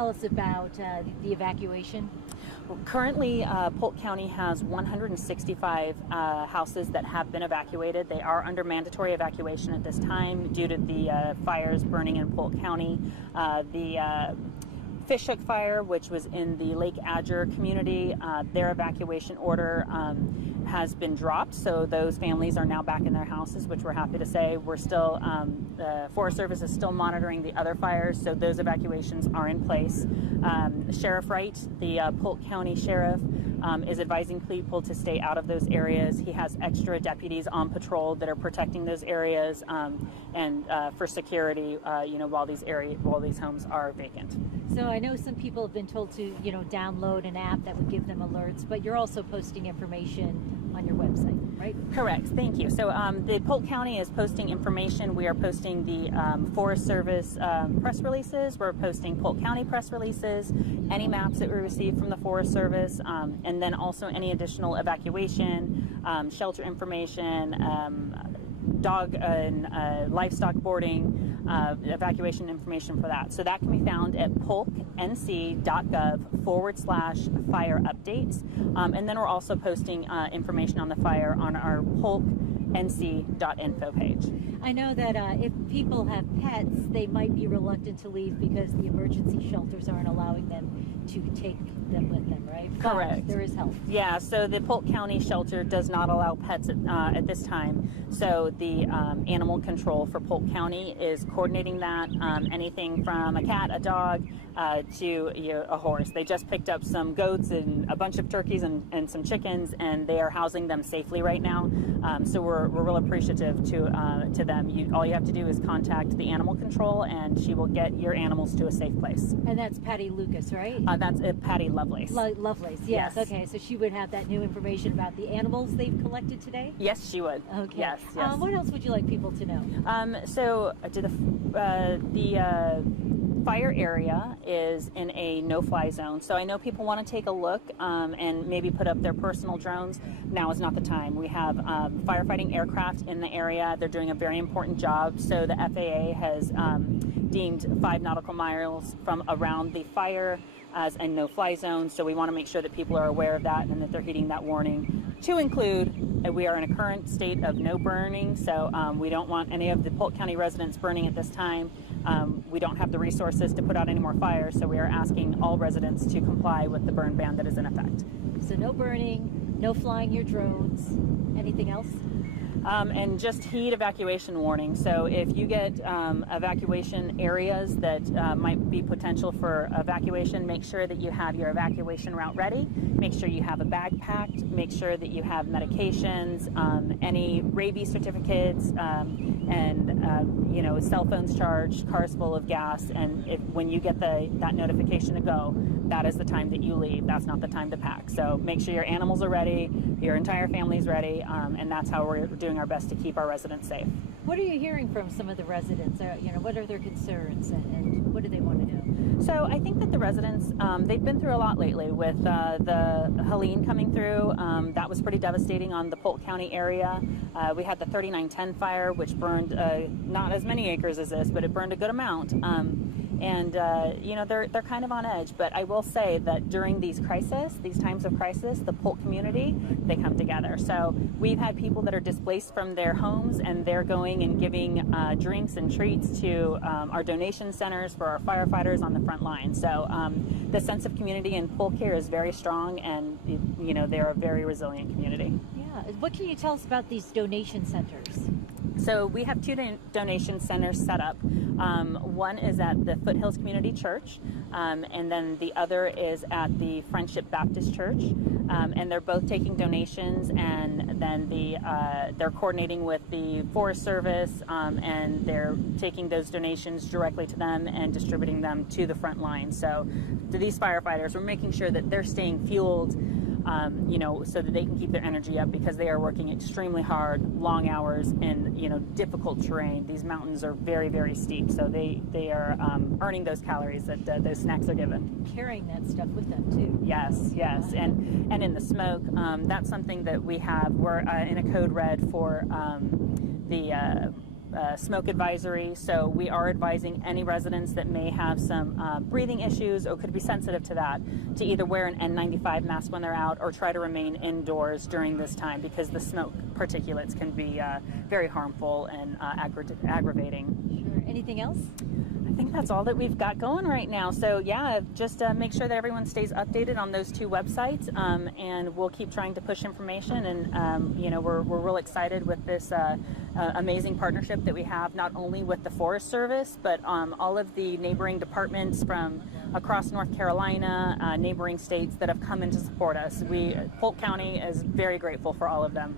Tell us about the evacuation. Currently, Polk County has 165 houses that have been evacuated. They are under mandatory evacuation at this time due to the fires burning in Polk County. The Fishhook Fire, which was in the Lake Adger community, their evacuation order has been dropped. So those families are now back in their houses, which we're happy to say. We're still, the Forest Service is still monitoring the other fires, so those evacuations are in place. Sheriff Wright, the Polk County Sheriff, is advising people to stay out of those areas. He has extra deputies on patrol that are protecting those areas and for security, while these homes are vacant. So I know some people have been told to, download an app that would give them alerts, but you're also posting information on your website, right? Correct. Thank you. So the Polk County is posting information. We are posting the Forest Service press releases. We're posting Polk County press releases, any maps that we receive from the Forest Service, and then also any additional evacuation, shelter information, dog and livestock boarding, evacuation information for that. So that can be found at polknc.gov/fire updates. And then we're also posting information on the fire on our polknc.info page. I know that if people have pets, they might be reluctant to leave because the emergency shelters aren't allowing them to take them with them, right? Correct. But there is help. Yeah, so the Polk County shelter does not allow pets at this time. So the animal control for Polk County is coordinating that, anything from a cat, a dog, to a horse. They just picked up some goats and a bunch of turkeys and some chickens, and they are housing them safely right now. So we're real appreciative to them. All you have to do is contact the animal control, and she will get your animals to a safe place. And that's Patty Lucas, right? That's Patty Lovelace. Lovelace, yes. Okay, so she would have that new information about the animals they've collected today? Yes, she would. Okay. Yes. What else would you like people to know? So the fire area is in a no-fly zone. So I know people want to take a look and maybe put up their personal drones. Now is not the time. We have firefighting aircraft in the area. They're doing a very important job. So the FAA has deemed 5 nautical miles from around the fire as a no-fly zone. So we want to make sure that people are aware of that and that they're heeding that warning. To include, we are in a current state of no burning, so we don't want any of the Polk County residents burning at this time. We don't have the resources to put out any more fires, so we are asking all residents to comply with the burn ban that is in effect. So no burning, no flying your drones. Anything else? And just heed evacuation warning. So if you get evacuation areas that might be potential for evacuation, make sure that you have your evacuation route ready. Make sure you have a bag packed. Make sure that you have medications, any rabies certificates, and cell phones charged, cars full of gas. And when you get that notification to go, that is the time that you leave. That's not the time to pack. So make sure your animals are ready, your entire family's ready, and that's how we're doing our best to keep our residents safe. What are you hearing from some of the residents? What are their concerns and what do they want to know? So I think that the residents, they've been through a lot lately with the Helene coming through. That was pretty devastating on the Polk County area. We had the 3910 fire, which burned not as many acres as this, but it burned a good amount. They're kind of on edge. But I will say that during these times of crisis, the Polk community, they come together. So we've had people that are displaced from their homes, and they're going and giving drinks and treats to our donation centers for our firefighters on the front line. So the sense of community in Polk here is very strong, and they're a very resilient community. Yeah. What can you tell us about these donation centers? So we have 2 donation centers set up. One is at the Foothills Community Church, and then the other is at the Friendship Baptist Church. And they're both taking donations, and then they're coordinating with the Forest Service, and they're taking those donations directly to them and distributing them to the front line. So to these firefighters, we're making sure that they're staying fueled, so that they can keep their energy up, because they are working extremely hard, long hours in, difficult terrain. These mountains are very, very steep, so they are earning those calories that those snacks are given. Carrying that stuff with them too. Yes, and in the smoke, that's something that we have. We're in a code red for the smoke advisory. So we are advising any residents that may have some breathing issues or could be sensitive to that to either wear an N95 mask when they're out or try to remain indoors during this time, because the smoke particulates can be very harmful and aggravating. Sure. Anything else? I think that's all that we've got going right now. So yeah, just make sure that everyone stays updated on those two websites, and we'll keep trying to push information. And you know, we're real excited with this amazing partnership that we have, not only with the Forest Service, but all of the neighboring departments from across North Carolina, neighboring states that have come in to support us. Polk County is very grateful for all of them.